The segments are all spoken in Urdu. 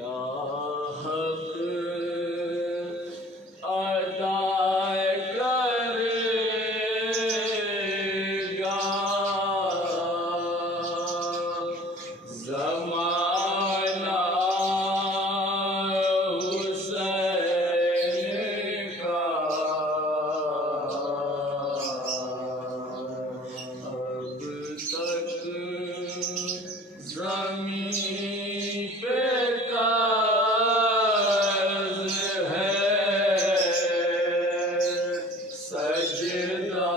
کیا حق ادا کرے گا زمانہ حسین کا اب تک زمین پہ قرض ہے سجدہ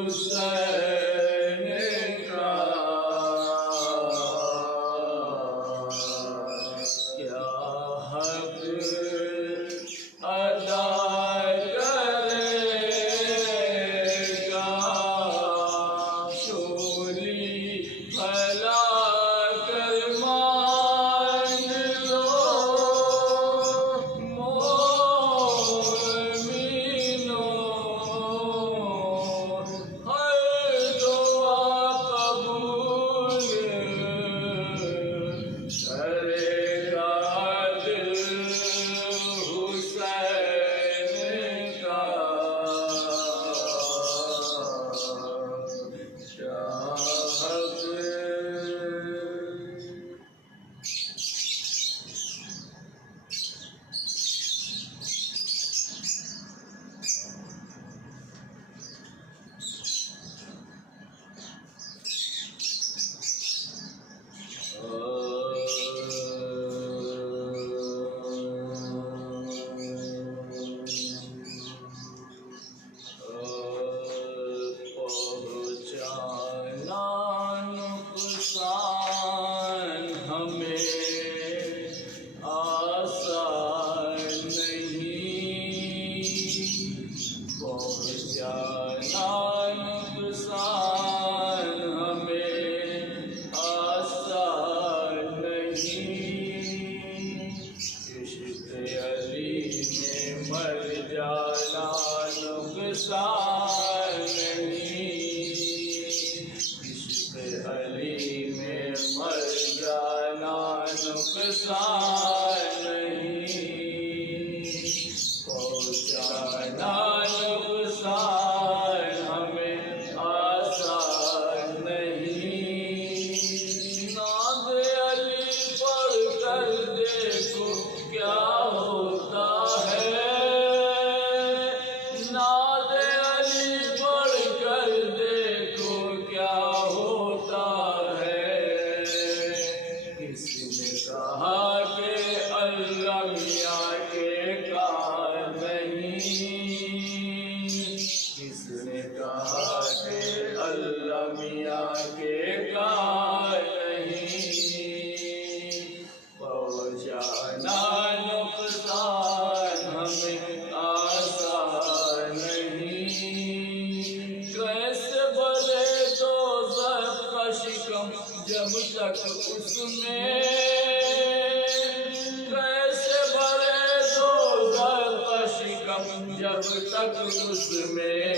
حسین کا کیا حق ادا جب تک اس میں کیسے بھرے دوزخ کا شکم جب تک اس میں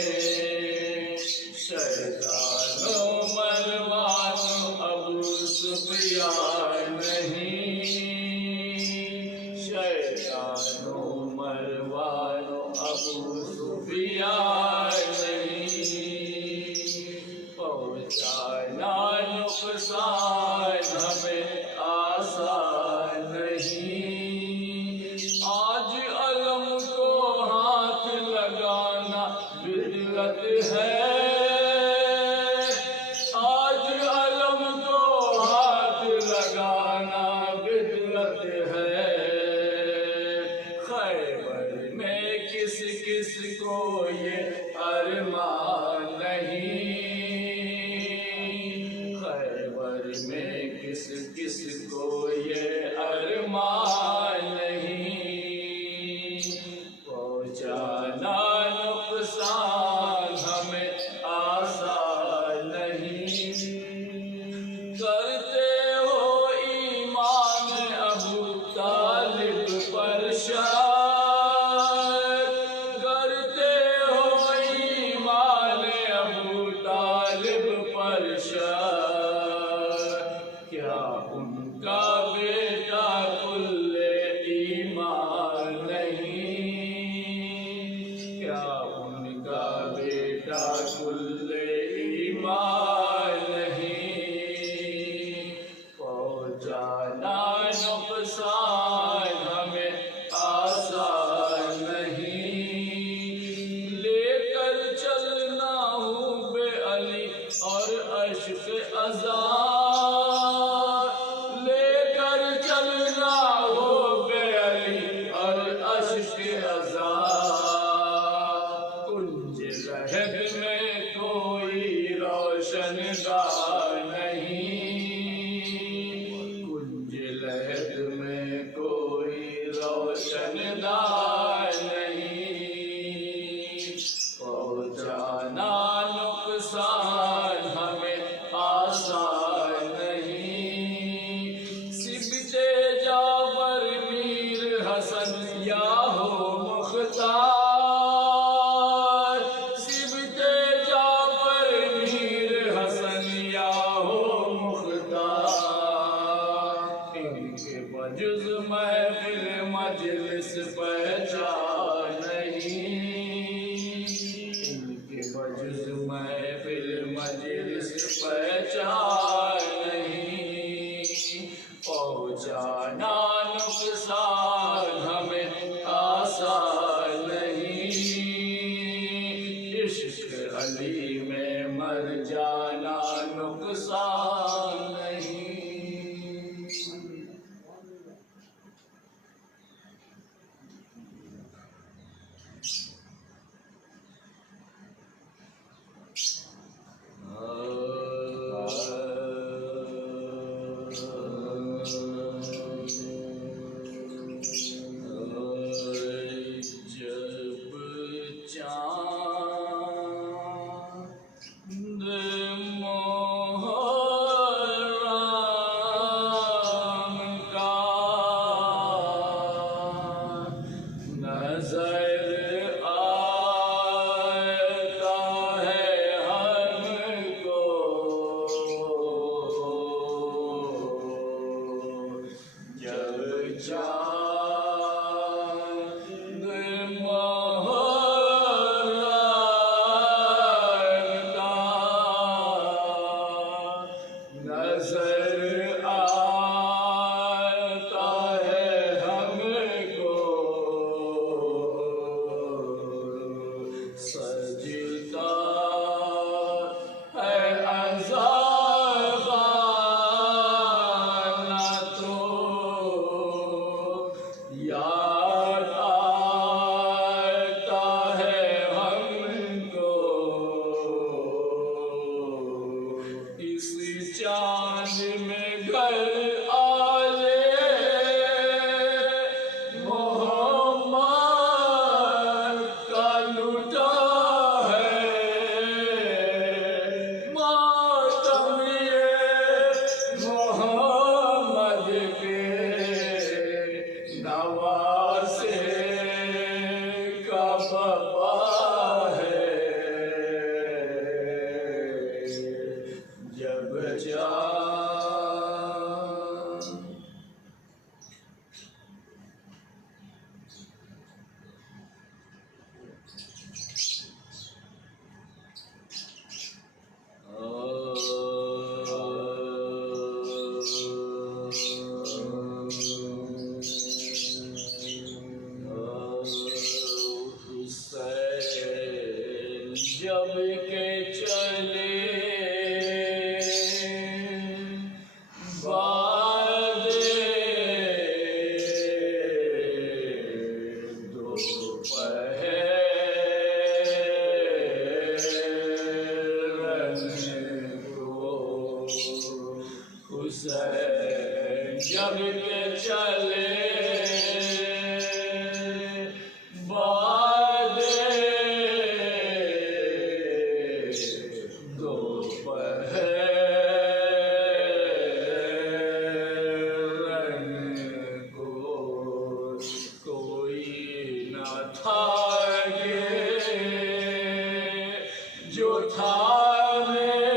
شیطان و مروان ابو سفیان نہیں شیطان و مروان ابو سفیان نہیں پہنچانا نقصان ہمیں آسان نہیں آج علم کو ہاتھ لگانا بدعت ہے آج علم کو ہاتھ لگانا بدعت ہے خیبر میں کس کس کو یہ ارمان نہیں میں کس کس کو یہ ارمان نہیں پہنچانا نقصان ہمیں آسان نہیں کرتے ہو ایمان ابو طالب پر شک کرتے ہو ایمان ابو طالب پر شک کیا ان کا نقصان ہمیں آسان نہیں، لے کر چلنا ہوں بے علی اور عشق ازاں، لے کر چلنا ہو بے علی اور عشق ازاں، کنج لہد میں کوئی روشن گاہ نہیں، کنج لہد میں کوئی روشن دار نہیں، پہنچانا نقصان ہمیں آسان نہیں، سبط جعفر میر حسن یا ہو مختار، سبط جعفر میر حسن یا ہو مختار، ان کے بجز محفل مجلس پہچان نہیں، ان کے بجز محفل مجلس پہچان نہیں، پہنچانا نقصان ہمیں آسان نہیں، عشق علی میں مر جانا نقصان نہیں۔ جب چاند محرم کا نظر آتا ہے ہم کو، جب چاند محرم کا نظر آتا ہے ہم کو، سجدہ ہے عزاخانہ تو یاد آتا ہے ہم کو، اس چاند میں گھر آلے محمد کا لٹا ہے، ماتم یہ محمد کے نواسے کا بپا ہے، جب حسین جب کہ چلے بعد دوپہر کو، حسین جب کہ چلے بعد دوپہر کو، کوئی نہ تھا یہ جو تھا میرا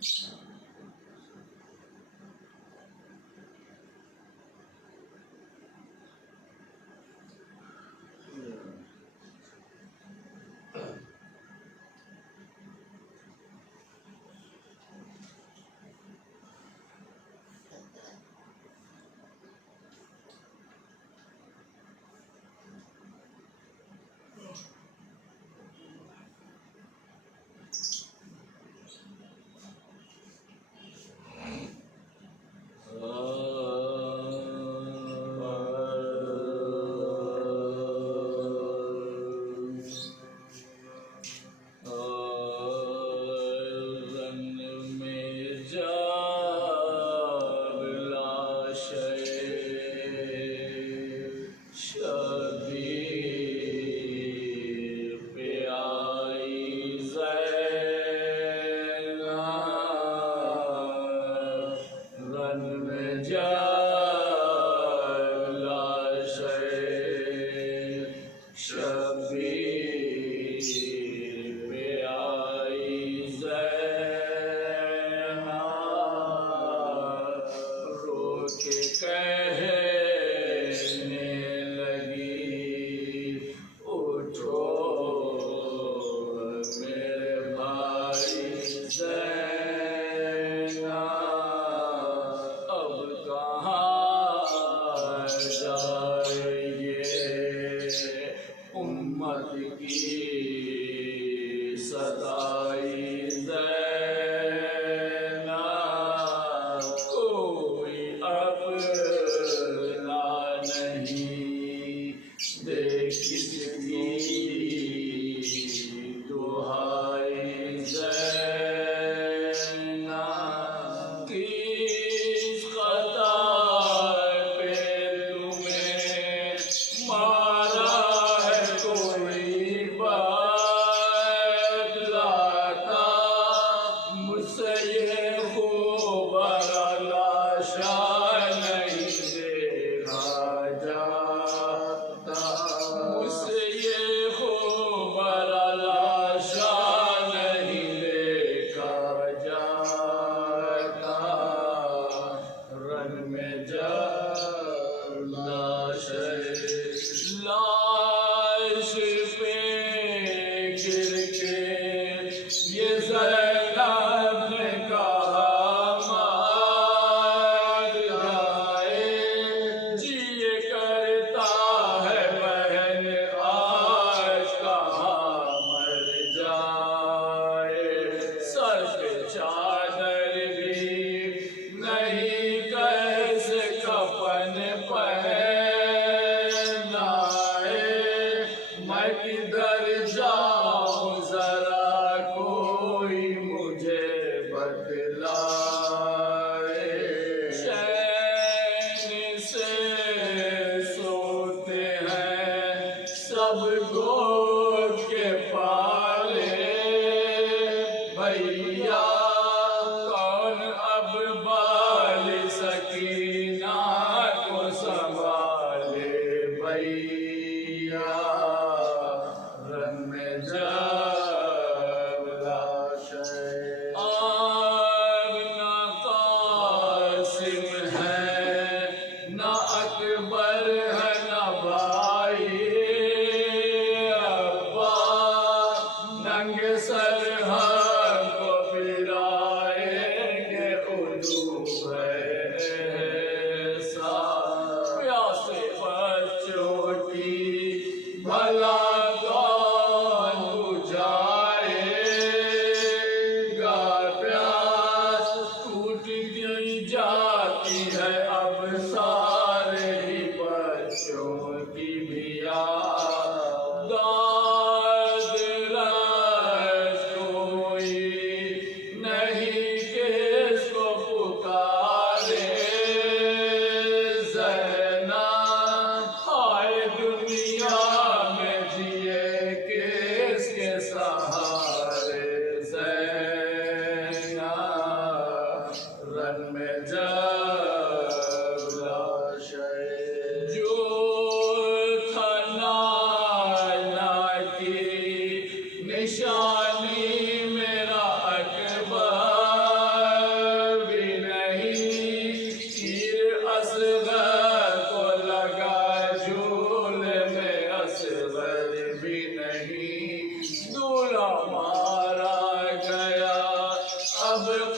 بھیا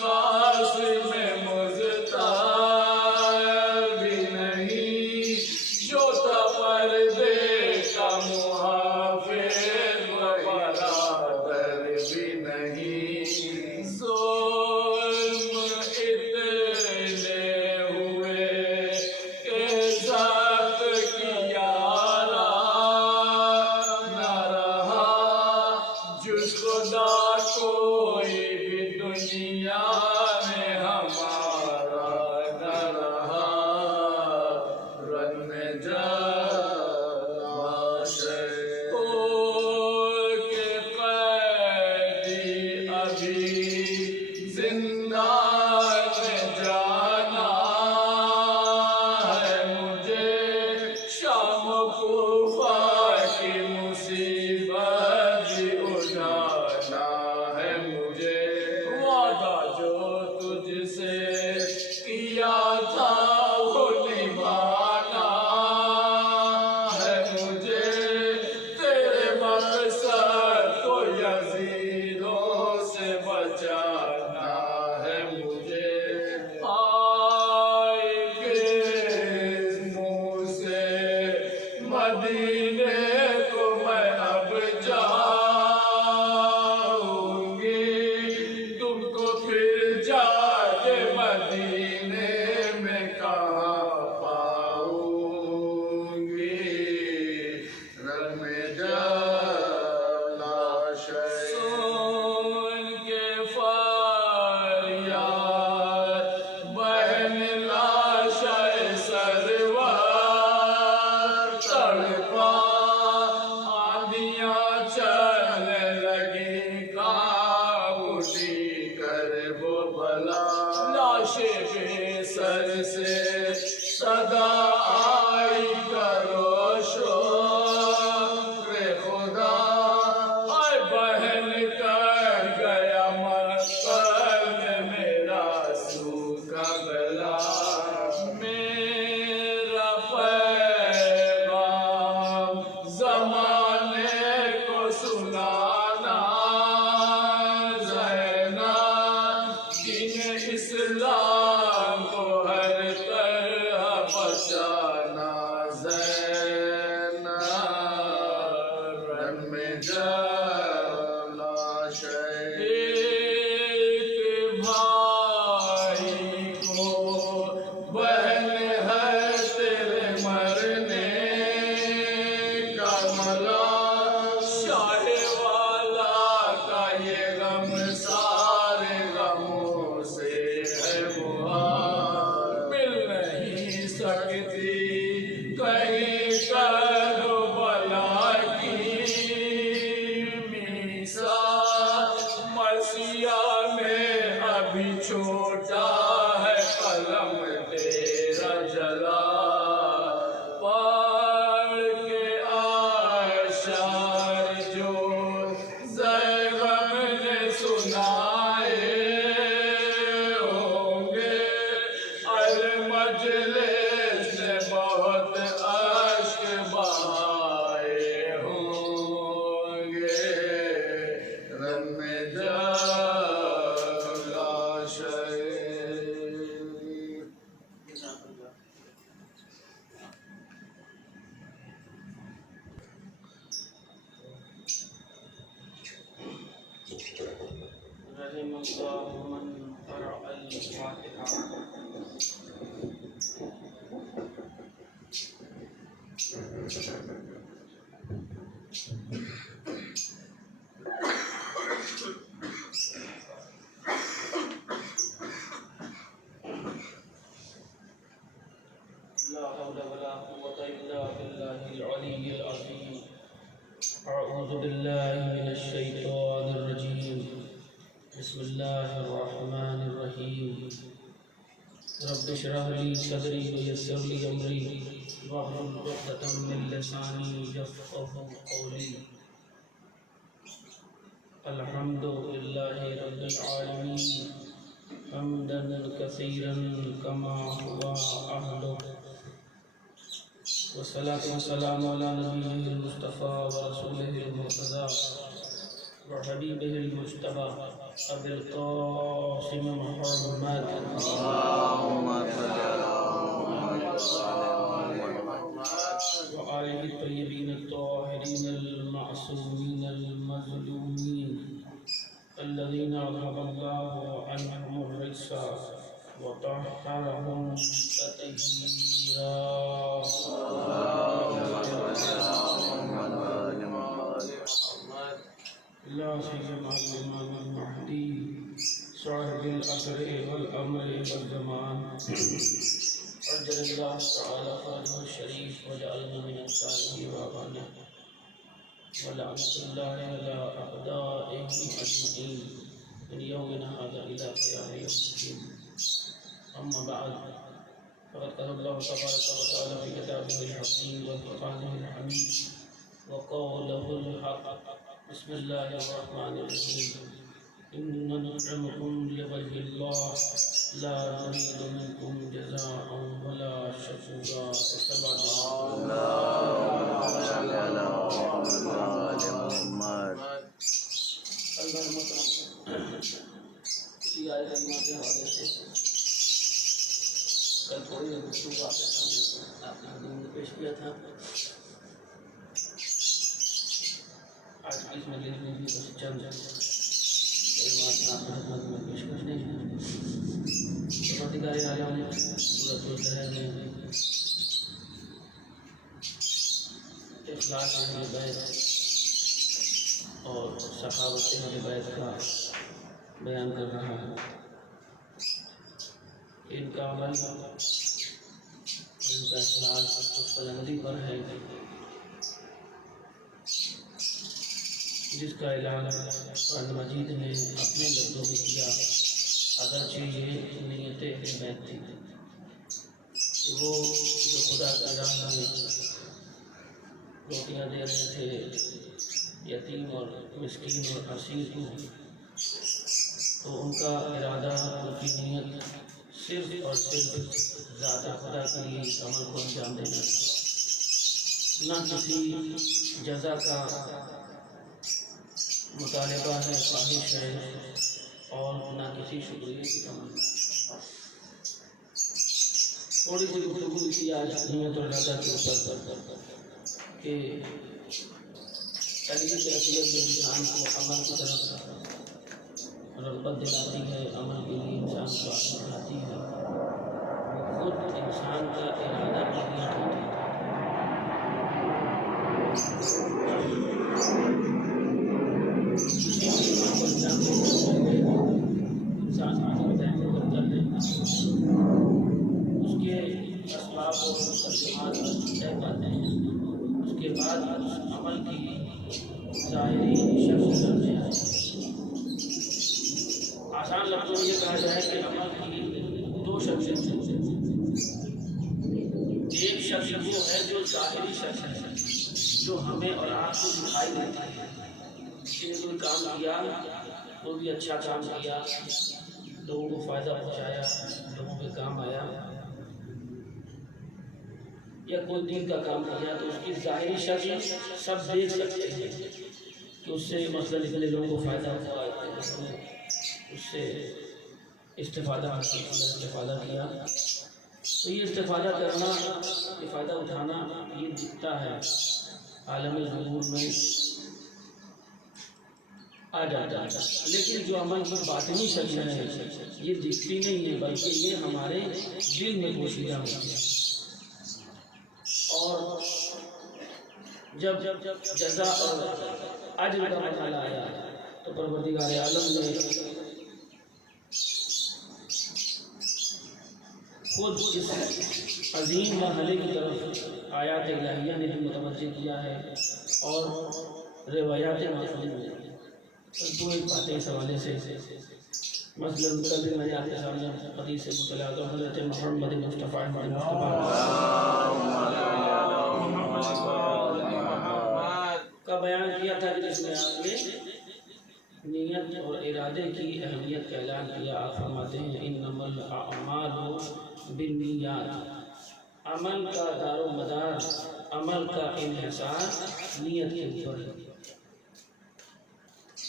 قاص میں مزتار بھی نہیں، جو تھا پردے کا محافظ و برادر بھی نہیں، ظلم اتنے ہوئے کہ ذات کیا نہ رہا، جس خدا کوئی بھی دنیا میں ہمارا نہ رہا، رن میں کے قیدی ابھی زندان میں جانا ہے مجھے، شام کوفہ کی مصیبت بھی اٹھانا ہے مجھے، وعدہ جو تجھ سے کیا تھا وہ نبھانا ہے مجھے، تیرے مقصد کو یزیدوں سے بچانا ہے مجھے، آئے کس منہ سے مدینے کو میں اب جاؤں گی، تم کو پھر جا کے مدینے میں کہاں پاؤں گی، رن میں سن کے فریاد بہن لاشِ سرور تڑپا، آندیاں چلنے لگی کاوشی کر وہ بلا، لاش بے سر سے صدا آئی کرو شکر خدا، اے بہن کر گیا مقتل میں میرا سوکھا گلا، میرا پیغام زمانے کو سنانا، زینب دین اسلام کو ہر طرح بچانا، زینب رن میں ایک بھائی کو بہن ہے تیرے مرنے کا ملا، شاہ والا کا یہ غم سارے غموں سے ہے محال، مل نہیں سکتی کہیں کربلا کی مثال، مسیح میں ابھی چھوٹا ہے قلم تیرا جلا، پڑھ کے اشعار جو زیغم نے سنائے ہوں گے، المجلس نے بہت اشک بہائے ہوں گے، رن میں رحم اللہ من قرأ الفاتحہ۔ لا حول ولا قوة إلا بالله العلي العظيم، أعوذ بالله من الشيطان الرجيم، بسم الله الرحمن الرحيم، رب اشرح لي صدري ويسر لي أمري واحلل عقدة من لساني يفقهوا قولي، الحمد لله رب العالمين حمدا كثيرا كما هو أهله، والصلاة والسلام على نبيه المصطفى ورسوله المرتضى وحبيبه المجتبى أبي القاسم محمد اللهم صل على محمد وآله الطيبين الطاهرين المعصومين المظلومين الذين أذهب الله عنهم الرجس وطهرهم تطهيرا. لا سيما الإمام المهدي صاحب الأثر والأمر والزمان أجل الله تعالى فرجه الشريف وجعلنا من أنصاره وأبانه ولعنة الله على أعدائهم أجمعين من يومنا هذا إلى قيام يوم الدين. أما بعد فقد قال الله تبارك وتعالى في كتابه الحكيم وفرقانه الحميد وقوله الحق. بسم الله الرحمن الرحيم. إنما نطعمكم لوجه الله لا نريد منكم جزاء ولا شكورا. اللهم صل على محمد. اسی آیت کریمہ کے حوالے سے کل تھوڑی گفتگو آپ کے سامنے آپ نے حضور میں پیش کیا تھا. آج کی اس مجلس میں بھی بس چند کلمات آپ کی خدمت میں پیش کرنے ہیں. پروردگار عالم سورۃ الدہر میں اخلاص اہل بیت اور سخاوت اہل بیت کا بیان کر رہا ہے. ان کا عمل ان کا اخلاص اس بلندی پر ہے جس کا اعلان قرآن مجید نے اپنے لفظوں میں کیا. اگرچہ یہ نیت اہل بیت تھی کہ وہ جو خدا کی راہ میں روٹیاں دے رہے تھے یتیم اور مسکین اور اسیر کو، تو ان کا ارادہ ان کی نیت صرف اور صرف ذات خدا کے لیے اس عمل کو انجام دینا تھا. نہ کسی جزا کا مطالبہ ہے، خواہش ہے، اور نہ کسی شکریہ کی تمنا. تھوڑی سی گفتگو اسی آج نیت اور ارادہ کے اوپر کہ پہلی کیفیت جو انسان کو عمل کی طرف رغبت دلاتی ہے، عمل کے لیے انسان کو دکھاتی ہے، وہ خود انسان کا ارادہ کی نیت ہوتی ہے. کسی بھی عمل کو انجام دینے سے پہلے انسان کو طے کرتا ہے، اس کے اسباب اور مقدمات طے کرتے ہیں. اس کے بعد اس عمل کی ظاہری شکل سامنے آتی ہے. آسان لفظوں میں یہ کہا جائے کہ عمل کی دو شکلیں ہیں. ایک شکل وہ ہے جو ظاہری شکل ہے، جو ہمیں اور آپ کو دکھائی دیتا ہے. کسی نے کوئی کام کیا تو بھی اچھا کام کیا، لوگوں کو فائدہ پہنچایا، لوگوں کے کام آیا، یا کوئی دین کا کام کیا، تو اس کی ظاہری شکل سب دیکھ سکتے ہیں کہ اس سے مثلاً اتنے لوگوں کو فائدہ ہوا، اس سے استفادہ حاصل کیا، استفادہ کیا. تو یہ استفادہ کرنا، یہ فائدہ اٹھانا، یہ دکھتا ہے عالم ظہور میں آ جاتا ہے. لیکن جو عمل کی باطنی شکل ہے یہ دکھتی نہیں ہے، بلکہ یہ ہمارے دل میں پوشیدہ ہوتی ہے. اور جب جزا اور اجر کا مرحلہ آیا تو پروردگار عالم نے خود اس عظیم مرحلے کی طرف آیات الہیہ نے بھی متوجہ کیا ہے اور روایات محفوظ میں دو ایک باتیں اس حوالے سے. مثلاً کل بھی میں نے آپ کے سامنے حدیث سے مطلع حضرت محمد مصطفیٰ کا بیان کیا تھا، جس میں آپ نے نیت اور ارادے کی اہمیت کا اعلان کیا. آپ فرماتے ہیں انما الاعمال بالنیات. عمل کا دار و مدار، عمل کا انحصار نیت کے اوپر ہے.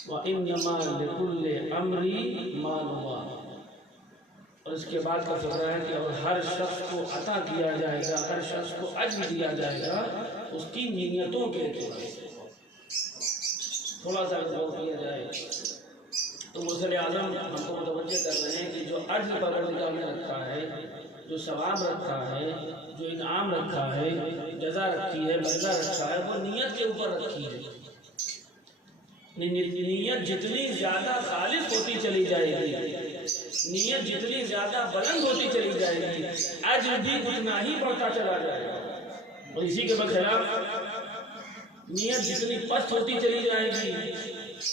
وَإِنَّمَا لِكُلِّ أَمْرٍ مَا نَوَىٰ۔ اور اس کے بعد کا فقرہ ہے کہ اور ہر شخص کو عطا کیا جائے گا، ہر شخص کو اجر دیا جائے گا اس کی نیتوں کے اعتبار سے۔ تھوڑا سا غور کیا جائے تو مرسل اعظم ہم کو متوجہ کر رہے ہیں کہ جو اجر پروردگار نے رکھا ہے، جو ثواب رکھا ہے، جو انعام رکھا ہے، جزا رکھی ہے، بدلہ رکھا ہے، وہ نیت کے اوپر رکھی ہے۔ نیت جتنی زیادہ خالص ہوتی چلی جائے گی، نیت جتنی زیادہ بلند ہوتی چلی جائے گی، اجر بھی اتنا ہی بڑھتا چلا جائے گا۔ اور اسی کے برخلاف نیت جتنی پست ہوتی چلی جائے گی،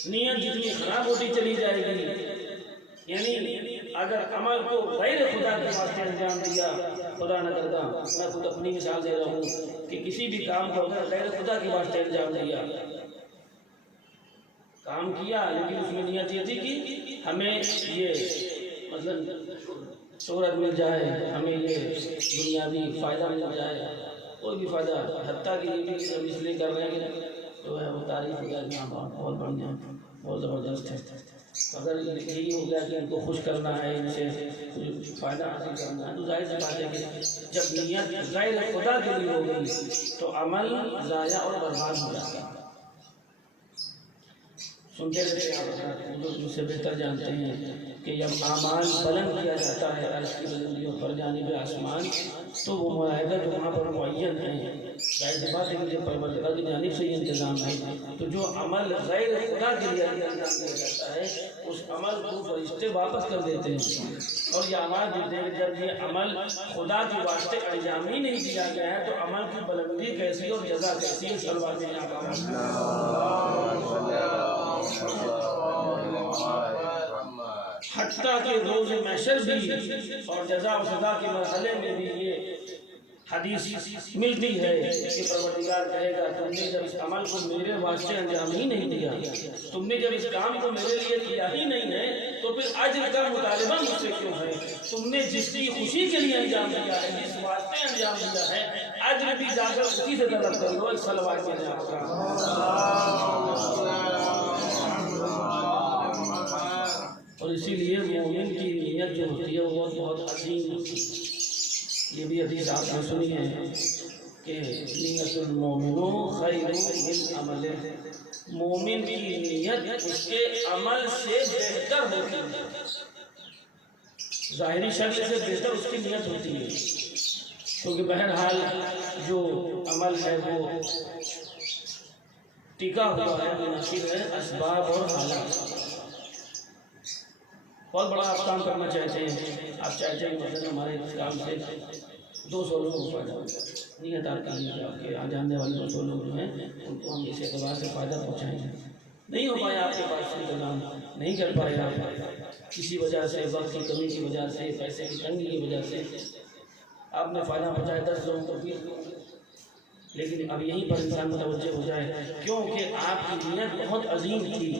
نیت جتنی خراب ہوتی چلی جائے گی، یعنی اگر عمل کو غیر خدا کے واسطے انجام دیا، خدا نہ کرتا، میں خود اپنی مثال دے رہا ہوں کہ کسی بھی کام کو اگر غیر خدا کے واسطے انجام دیا، کام کیا لیکن اس میں نیت یہ تھی کہ ہمیں یہ مطلب شہرت مل جائے، ہمیں یہ دنیاوی فائدہ مل جائے، کوئی بھی فائدہ، حتیٰ کہ یہ بھی ہم اس لیے کر رہے ہیں کہ جو ہے وہ تعریف ہو گیا کہ بہت بڑھیا، بہت زبردست ہے۔ اگر یہی ہو گیا کہ ان کو خوش کرنا ہے، ان سے فائدہ حاصل کرنا ہے، تو ظاہر سی بات ہے کہ جب نیت غیر خدا کے لیے ہوگی تو عمل ضائع اور برباد ہو جاتا ہے۔ سنتے رہتے ہیں، جو مجھ سے بہتر جانتے ہیں کہ جب اعمال بلند کیا جاتا ہے عرش کی بلندیوں پر جانب آسمان، تو وہ ملائکہ جو وہاں پر معین ہیں، ظاہر سی بات ہے کہ جب پروردگار کی جانب سے یہ انتظام ہے، تو جو عمل غیر خدا کے لیے انجام دیا جاتا ہے اس عمل کو فرشتے واپس کر دیتے ہیں، اور یہ آواز دیتے ہیں کہ جب یہ عمل خدا کے واسطے انجام ہی نہیں دیا گیا ہے تو عمل کی بلندی کیسی اور جزا کیسی ہے۔ صلوات حتیٰ کہ روز محشر بھی اور جزا و سزا کے مرحلے میں بھی یہ حدیث ملتی ہے کہ پروردگار کہے گا تم نے جب اس عمل کو میرے واسطے انجام ہی نہیں دیا، تم نے جب اس کام کو میرے لیے کیا ہی نہیں ہے، تو پھر اجر کا مطالبہ مجھ سے کیوں ہے؟ تم نے جس کی خوشی کے لیے انجام دیا ہے، جس واسطے انجام دیا ہے، اجر بھی جا کر اسی سے طلب کر لو۔ صلوات میں اور اسی لیے مومن کی نیت جو ہوتی ہے وہ بہت عظیم ہوتی ہے۔ یہ بھی حدیث آپ نے سنی ہے کہ نیت المومن خیر من عملہ، مومن کی نیت اس کے عمل سے بہتر ہوتی ہے، ظاہری شکل سے بہتر اس کی نیت ہوتی ہے، کیونکہ بہرحال جو عمل ہے وہ ٹکا ہوا ہے، مناسب ہے اسباب اور حالات۔ بہت بڑا آپ کام کرنا چاہتے ہیں، آپ چاہتے ہیں کہ ہمارے اس کام سے 200 لوگوں کو فائدہ ہو، نیت آپ کا لیجیے آپ کے جاننے والے 200 لوگ جو ہیں ان کو ہم اس اعتبار سے فائدہ پہنچائیں گے، نہیں ہو پایا آپ کے پاس انتظام، نہیں کر پائے آپ کسی وجہ سے، وقت کی کمی کی وجہ سے، پیسے کی تنگی کی وجہ سے، آپ نے فائدہ پہنچایا 10 لوگوں کو بھی، لیکن اب یہیں پر انسان متوجہ ہو جائے کیونکہ آپ کی نیت بہت عظیم تھی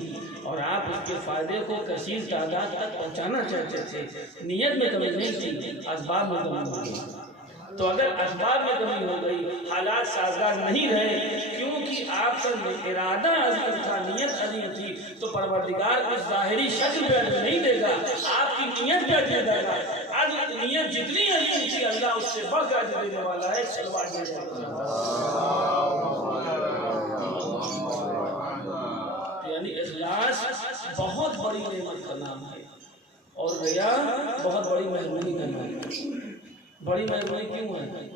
اور آپ اس کے فائدے کو کثیر تعداد تک پہنچانا چاہتے تھے، نیت میں کمی نہیں تھی، اسباب میں کمی ہو گئی۔ تو اگر اسباب میں کمی ہو گئی، حالات سازگار نہیں رہے، کیونکہ آپ کا ارادہ عظیم تھا، نیت عظیم تھی، تو پروردگار اس ظاہری شکل پہ اجر نہیں دے گا، آپ کی نیت پہ اجر دے گا۔ آج نیت جتنی عظیم تھی اللہ اس سے بڑھ کر اجر دینے والا ہے۔ صلوات یعنی اخلاص بہت بڑی نعمت کا نام ہے اور ریا بہت بڑی محرومی کا نام ہے۔ بڑی محرومی کیوں ہے؟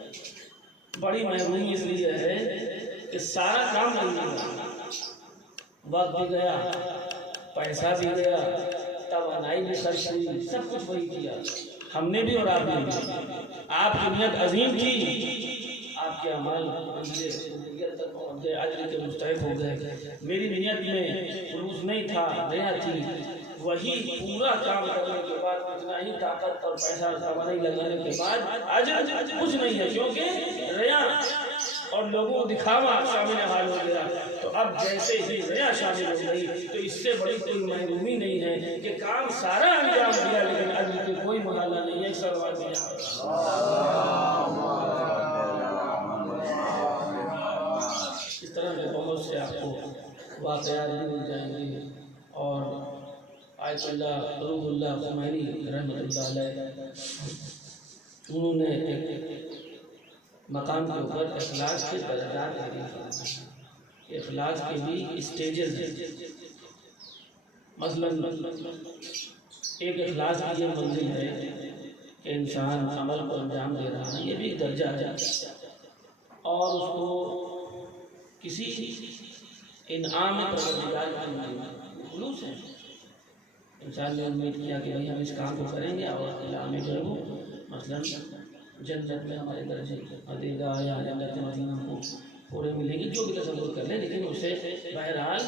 بڑی محرومی اس لیے ہے کہ سارا کام نہیں ہوا، وقت بھی گیا، پیسہ بھی گیا، توانائی بھی خرچ ہوئی، سب کچھ وہی کیا، ہم نے بھی اور آپ نے بھی۔ آپ کی نیت عظیم تھی، آپ کے اعمال اجر کے مستحق ہو گئے، میری نیت میں خلوص نہیں تھا، ریا تھی، وہی پورا کام کرنے کے بعد اتنا ہی طاقت اور پیسہ توانائی لگانے کے بعد اجر کچھ نہیں ہے، کیونکہ ریا اور لوگوں کو دکھاوا شامل حال ہو گیا۔ تو اب جیسے ہی ریا شامل ہو گئی تو اس سے بڑی کوئی محرومی نہیں ہے کہ کام سارا انجام دیا لیکن اجر کی کوئی محالہ نہیں ہے۔ صلوات اس طرح کے بہت سے آپ کو واقعات بھی مل جائیں گے اور آیت اللہ روح اللہ خمینی رحمۃ اللہ علیہ، انہوں نے ایک مقام کے اوپر اخلاص کے درجات تعریف فرمائے کہ اخلاص کے بھی اسٹیجز ہیں۔ مثلاً ایک اخلاص کی یہ منزل ہے کہ انسان عمل کو انجام دے رہا ہے، یہ بھی ایک درجہ ہے، اور اس کو کسی انعام پروردگار کی خلوص ہے۔ انسان نے امید کیا کہ بھئی ہم اس کام کو کریں گے اور اللہ ہمیں جو ہے وہ مثلاً جنت میں ہمارے درجے دے گا، یا جنت میں مثلاً ہم کو پورے ملیں گے، جو بھی تصور کر لیں، لیکن اسے بہرحال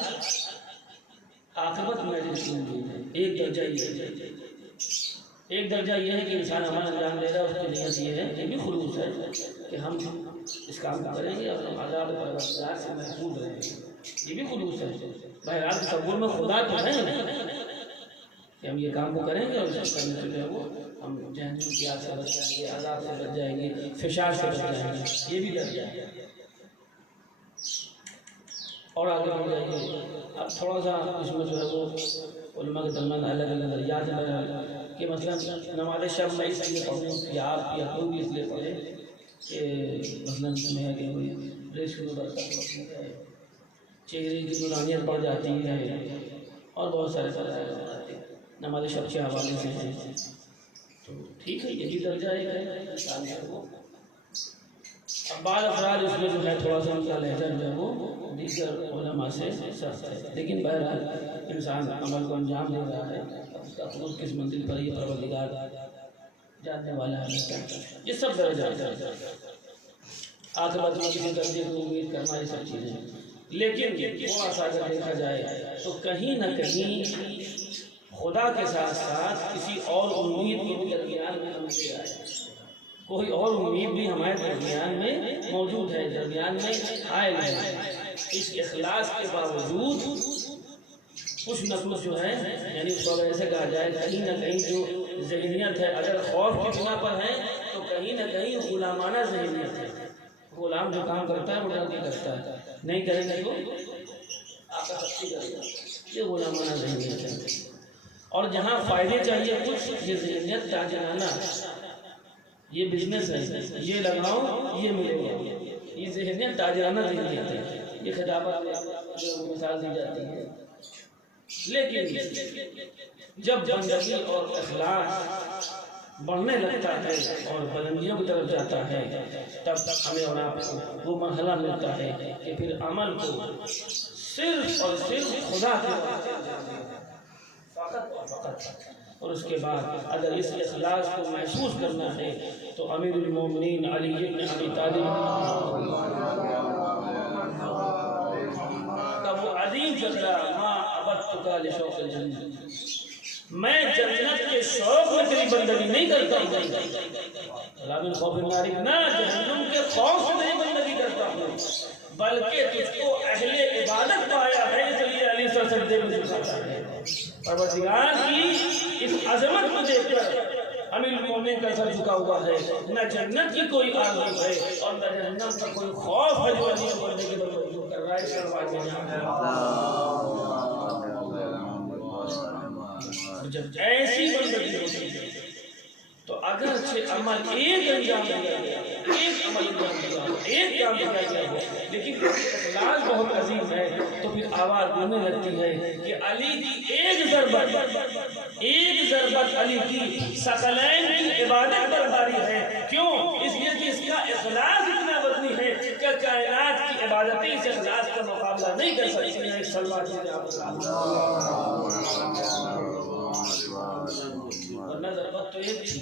عاقبت میں جس کی امید ہے۔ ایک درجہ یہ ہے کہ انسان عمل انجام دے گا، اس کی نیت یہ ہے، یہ بھی خلوص ہے کہ ہم اس کام کو کریں گے اور ہم عذاب پروردگار سے محفوظ رہیں گے، یہ بھی خلوص ہے۔ بہرحال تصور میں خدا تو ہے کہ ہم یہ کام کو کریں گے اور اس کو کرنے سے جو ہے وہ ہم جہنم کی آگ سے بچ جائیں گے، عذاب سے بچ جائیں گے، فشار سے بچ جائیں گے، یہ بھی درجہ ہے۔ اور آگے بڑھ جائیے، اب تھوڑا سا اس میں جو ہے وہ علماء کے درمیان الگ الگ نظریات ہیں کہ مثلاً نماز شب میں اس لیے پڑھوں یا آپ یا کوئی بھی اس لیے پڑھے کہ مثلاً اس میں ہے کہ کوئی رزق میں برکت ہوتی ہے، چہرے کی نورانیت بڑھ جاتی ہے، اور بہت سارے فضائل ہوتے ہیں نماز شب کے حوالے سے ہیں، تو ٹھیک ہے، یہ بھی درجہ ایک ہے انسان کا وہ۔ اب بعض افراد اس میں جو ہے تھوڑا سا ان کا لہجہ جو ہے وہ دیگر علماء سے سخت ہے، لیکن بہرحال انسان عمل کو انجام دے رہا ہے، اس کا خلوص کس منزل پر یہ پروردگار جاننے والا ہے، یہ سب درجہ ہے۔ عاقبت میں کسی درجے کو امید کرنا، یہ سب چیزیں ہیں، لیکن تھوڑا سا اگر دیکھا جائے تو کہیں نہ کہیں خدا کے ساتھ ساتھ کسی اور امید کو بھی درمیان میں ہم لے آئے، کوئی اور امید بھی ہمارے درمیان میں موجود ہے، درمیان میں حائل ہے۔ اس اخلاص کے باوجود کچھ نہ کچھ جو ہے، یعنی اس وقت ایسے کہا جائے کہیں نہ کہیں جو ذہنیت ہے، اگر خوف کی بنا پر ہے تو کہیں نہ کہیں غلامانہ ذہنیت ہے۔ غلام جو کام کرتا ہے وہ ڈر کے کرتا ہے، نہیں کریں گے تو آپ کا سختی کرے گا، یہ غلامانہ ذہنیت ہے۔ اور جہاں فائدے چاہیے کچھ، یہ ذہنیت تاجرانہ، یہ بزنس ہے، یہ لگاؤ یہ ملے گا، یہ ذہنیت تاجرانہ ذہنیت ہے، یہ خطابت میں جو مثال دی جاتی ہے۔ لیکن جب بندگی اور اخلاص بڑھنے لگتا ہے اور بلندیوں کی طرف جاتا ہے، تب ہمیں اور آپ کو وہ مرحلہ ملتا ہے کہ پھر عمل کو صرف اور صرف خدا کے فقط اور فقط، اور اس کے بعد اگر اس اخلاص کو محسوس کرنا ہے تو امیر المومنین علی بن ابی طالب کا وہ عظیم فقرہ ما عبدتک لشوق الجنہ، میں جنت کے شوق میں تیری بندگی نہیں کرتا ہوں، لا من خوف النار، نہ جہنم کے خوف سے تیری بندگی کرتا ہوں، بلکہ تجھ کو اہل عبادت پایا ہے، اس لیے علی سر سجدے میں جھکاتا ہے۔ پروردگار کی اس عظمت کو دیکھ کر امیر المومنین کا سر جھکا ہوا ہے، نہ جنت کی کوئی آرزو ہے اور نہ جہنم کا کوئی خوف ہے جو علی کو بندے کے بندگی کر رہا ہے۔ جب ایسی بندگی ہوتی ہے تو اگرچہ عمل ایک انجام دیا گیا، ایک عمل انجام دیا ہو، ایک کام کیا گیا ہو، لیکن اخلاص بہت عظیم ہے تو پھر آواز گونجنے لگتی ہے کہ علی کی ایک ضربت علی کی ثقلین کی عبادت پر بھاری ہے۔ کیوں؟ اس لیے کہ اس کا اخلاص اتنا وزنی ہے کہ کائنات کی عبادتیں اس اخلاص کا مقابلہ نہیں کر سکتی ہیں۔ سلوات ورنہ ضربت تو ایک تھی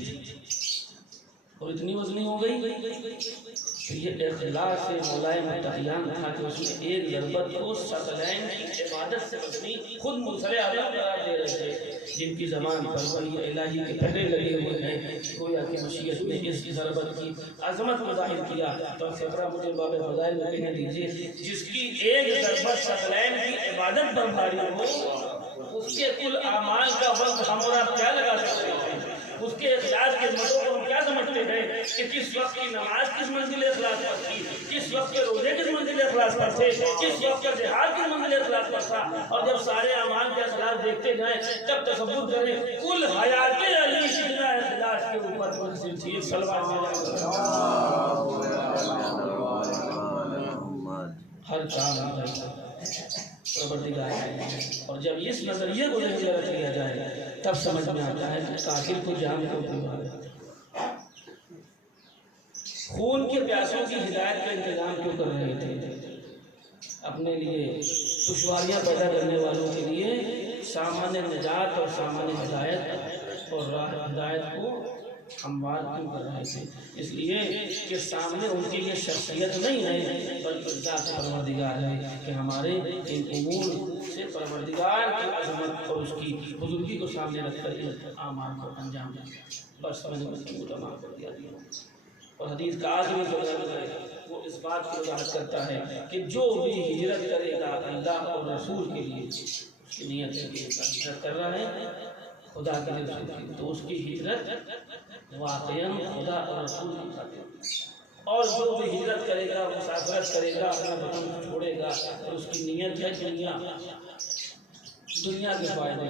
اور اتنی وزنی ہو گئی کہ یہ اخلاص سے مولائے متقیان تھا کہ اس میں ایک ضربت کو ثقلین کی عبادت سے وزنی خود منصرِ اعظم قرار دے رہے تھے، جن کی زبان پر وحی الہی کے پہرے لگے ہوئے ہیں، گویا کہ مشیت نے اس ضربت کی عظمت کو ظاہر کیا۔ تو فقرہ مجھے باب فضائل میں کہنے دیجیے، جس کی ایک ضربت ثقلین کی عبادت پر بھاری ہو، اس کے کل اعمال کا وزن ہم اور آپ کیا لگا سکتے ہیں؟ اس کے اخلاص کے مدوں کو ہم کیا سمجھتے ہیں کہ کس وقت کی نماز کس منزل اخلاص پر تھی، کس وقت کے روزے کس منزل اخلاص پر تھے، کس وقت کا جہاد کس منزل اخلاص پر تھا. اور جب سارے اعمال کے اخلاص دیکھتے جائیں تب تصور کریں کل حیات علی کتنا اخلاص کے اوپر منحصر تھی. ہر کام پروردگار ہے. اور جب اس نظریے کو ذہن میں رکھ لیا جائے تب سمجھ میں آتا ہے کہ قاتل کو جان کو خون کے پیاسوں کی ہدایت کا انتظام کیوں کر رہے تھے. اپنے لیے دشواریاں پیدا کرنے والوں کے لیے سامان نجات اور سامان ہدایت اور راہ ہدایت کو ہموار کیوں کر رہے تھے. اس لیے کہ سامنے ان کی یہ شخصیت نہیں ہے بلکہ ذات پروردگار ہے کہ ہمارے ان امور سے پروردگار کی عظمت اور اس کی بزرگی کو سامنے رکھ کر ان اعمال کو انجام دیا. بس میں نے مجھے تمام کر دیا. اور حدیث کا آخری جو ہے وہ اس بات کو وضاحت کرتا ہے کہ جو بھی ہجرت کرے گا اللہ اور رسول کے لیے اس کی نیت ہے کہ ہجرت کر رہا ہے خدا کے لیے تو اس کی ہجرت واقعاً خدا اور رسول کی خاطر. اور جو بھی ہجرت کرے گا مسافرت کرے گا اپنا وطن چھوڑے گا اور اس کی نیت ہے دنیا کے فائدے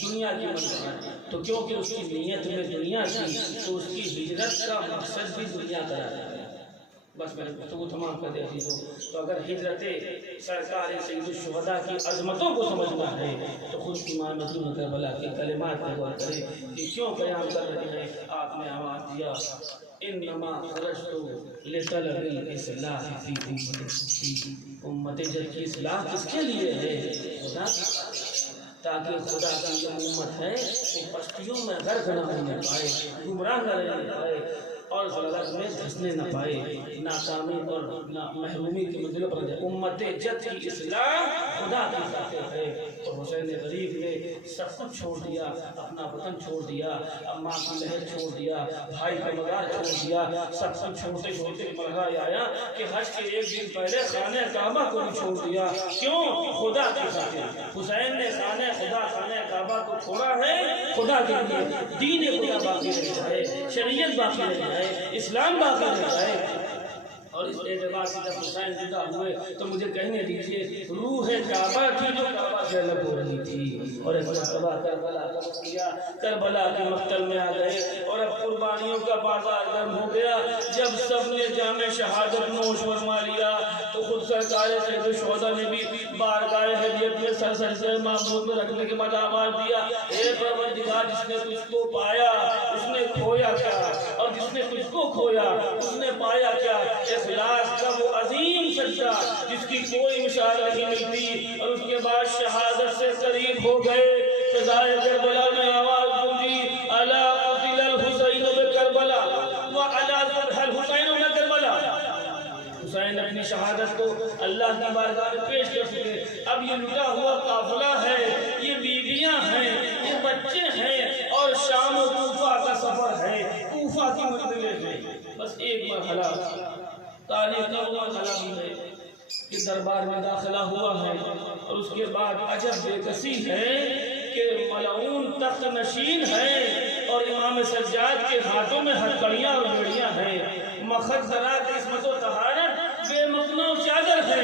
دنیا کی منفعت تو کیونکہ اس کی نیت میں دنیا تھی تو اس کی ہجرت کا مقصد بھی دنیا کا ہے. بس میں نے گفتگو تمام کر دیا چیزوں. تو اگر ہجرت سرکار سید الشہداء کی عظمتوں کو سمجھنا ہے تو خود امام مظلوم کربلا کے کلمات پر غور کریں کہ کیوں قیام کر رہے ہیں. آپ نے آواز دیا انما خرجت لطلب الاصلاح فی امتی. امت جد کی اصلاح کس کے لیے ہے؟ خدا تاکہ خدا کی جو امت ہے وہ پستیوں میں غرق نہ ہونے پائے گمراہ نہ رہنے پائے اور غلط میں دھسنے نہ پائے ناکامی اور محرومی کی منزل پر جائے. امت جد کی اصلاح خدا کی خاطر ہے. اور حسین غریب نے سب کچھ چھوڑ دیا اپنا وطن چھوڑ دیا اماں کی لہر چھوڑ دیا بھائی کا مزار چھوڑ دیا سب کچھ چھوڑتے چھوڑتے مرحلہ آیا کہ حج کے ایک دن پہلے خانہ کعبہ کو بھی چھوڑ دیا. کیوں؟ خدا کی خاطر. حسین نے خانہ کعبہ کو چھوڑا ہے خدا کے لیے دین خدا باقی رہ جائے شریعت باقی رہ جائے اسلام باقی رہ جائے. اور اس اعتبار سے جب حسین زندہ ہوئے تو مجھے کہنے دیجیے روح کعبہ تھی جو کعبہ سے الگ ہو رہی تھی. اور ایک مرتبہ کربلا کے مقتل میں آ گئے اور اب قربانیوں کا بازار گرم ہو گیا. جب سب نے جام شہادت نوش فرما لیا تو خود سرکار سید الشہداء نے بھی بارگاہ ہدیت میں سر سجدہ معمول میں رکھنے کے بعد آواز دیا اے پروردگار جس نے تجھ کو پایا اس نے کھویا کیا اور جس نے تجھ کو کھویا اس نے پایا کیا. اخلاص کا وہ عظیم سجدہ جس کی کوئی مثال نہیں ملتی اور اس کے بعد شہادت سے قریب ہو گئے. فضائے کربلا میں آواز گونجی الا قتل الحسین بکربلا والا ذبح الحسین بکربلا. حسین اپنی شہادت کو اللہ کی بارگاہ میں پیش کر چکے. اب یہ لٹا ہوا قافلہ ہے یہ بیویاں ہیں یہ بچے ہیں اور شام و کوفہ کا سفر ہے کوفہ کی منزلیں ہیں. بس ایک مرحلہ تاریخ کا وہ مرحلہ بھی ہے کہ دربار میں داخلہ ہوا ہے اور اس کے بعد عجب بے کسی ہے کہ ملعون تخت نشین ہے اور امام سجاد کے ہاتھوں میں ہتھکڑیاں اور بیڑیاں ہیں. مخدرات عصمت و طہارت بے مقنع چادر ہے.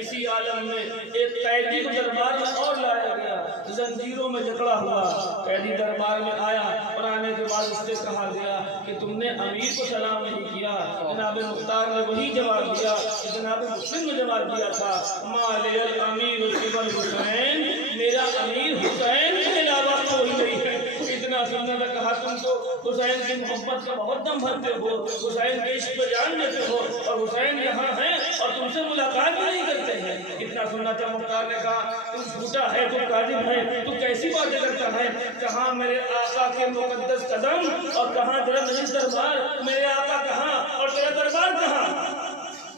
اسی عالم میں ایک قیدی کو دربار میں اور لایا گیا زنجیروں میں جکڑا ہوا. قیدی دربار میں آیا اور آنے کے بعد اس سے کہا گیا کہ تم نے امیر کو سلام نہیں کیا. جناب مختار نے وہی جواب دیا کہ جناب مسلم نے جواب دیا تھا مالی الامیر قبل حسین میرا امیر حسین کے علاوہ کوئی نہیں ہے. اتنا سننے میں کہا تم تو حسین کی محبت کا بہت دم بھرتے ہو حسین کے عشق پہ جان دیتے ہو اور حسین یہاں ہے اور تم سے ملاقات بھی نہیں کرتے ہیں. اتنا سننا تھا مختار نے کہا تم جھوٹا ہے تم کاذب ہے تو کیسی باتیں کرتا ہے. کہاں میرے آقا کے مقدس قدم اور کہاں تیرا نجیب دربار. میرے آقا کہاں اور تیرا دربار کہاں.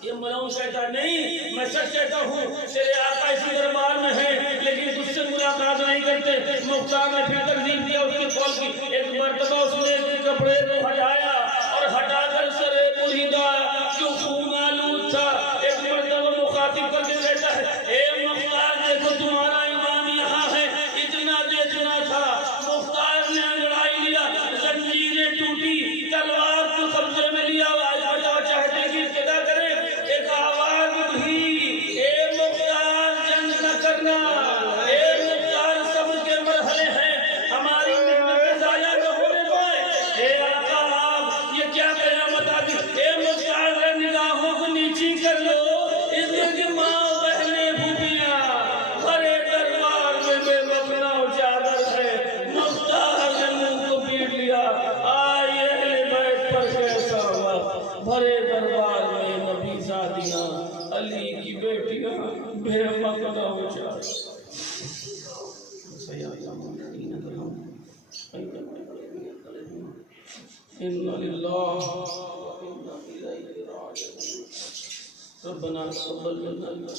یہ ملعون کہتا نہیں میں سچ کہتا ہوں تیرے آقا اسی دربار میں ہیں لیکن تجھ سے ملاقات نہیں کرتے. مختار نے پھر تقسیم کیا اس کے قول کی. ایک مرتبہ اس نے کپڑے کو ہٹایا اور ہٹا کر سرے بریدہ جو خون آلود تھا ایک مرتبہ مخاطب کر کے کہتا ہے اے مختار دیکھو تمہارا امام یہاں ہے. اتنا دیکھنا تھا مختار نے انگڑائی لیا زنجیریں ٹوٹی تلوار کو قبضے میں علی کی بیٹیاں بے مقدہ ہو جائے ان للہ وإنا إليه راجعون ربنا تقبل منا إنك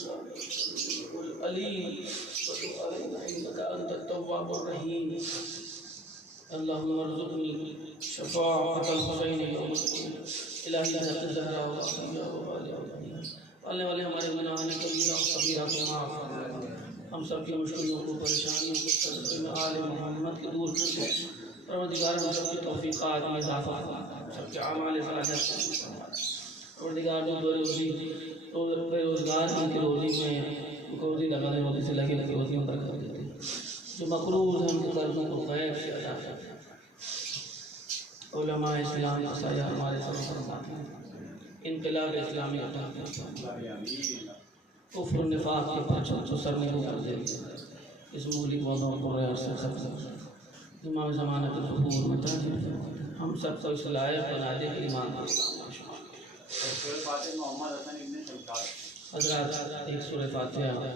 العليم وتب علينا إنك أنت التواب الرحيم اللهم ارزقني شفاعة الحسين يوم الدين إلهي ذات الزهراء والأنبياء والے والے ہمارے گناہوں کبیرہ اور صغیرہ کو معاف فرما ہم سب کی مشکلوں کو پریشانیوں کو صدقے میں آل محمد کے دور کر دے پروردگار ہم سب کی توفیقات میں اضافہ فرما سب کے اعمال صالحات کو فرما پروردگار جو بے روزگار ان کی روزی میں ان کو روزی لگانے روزی سے لگی روزی میں برکت دیتے جو مقروض ہیں ان کے قرضوں کو غیب سے ادا کرتے علماء اسلام کا سایہ ہمارے سب فرماتے ہیں انقلاب اسلامی عطا کرتا کفر و نفاق کے پرچم کو سر میں کر دیتے اس مولک وضعوں کو ریاض سے سب امام زمانہ کے ظہور میں تاجر ہم سب کو اس لائق بنا دے ایمان کو حضرات ایک سورہ فاتحہ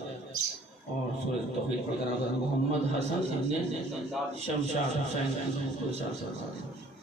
اور سورہ توحید وغیرہ محمد حسن ابن شمشاد حسین کی روح کو احساس کرتا ہے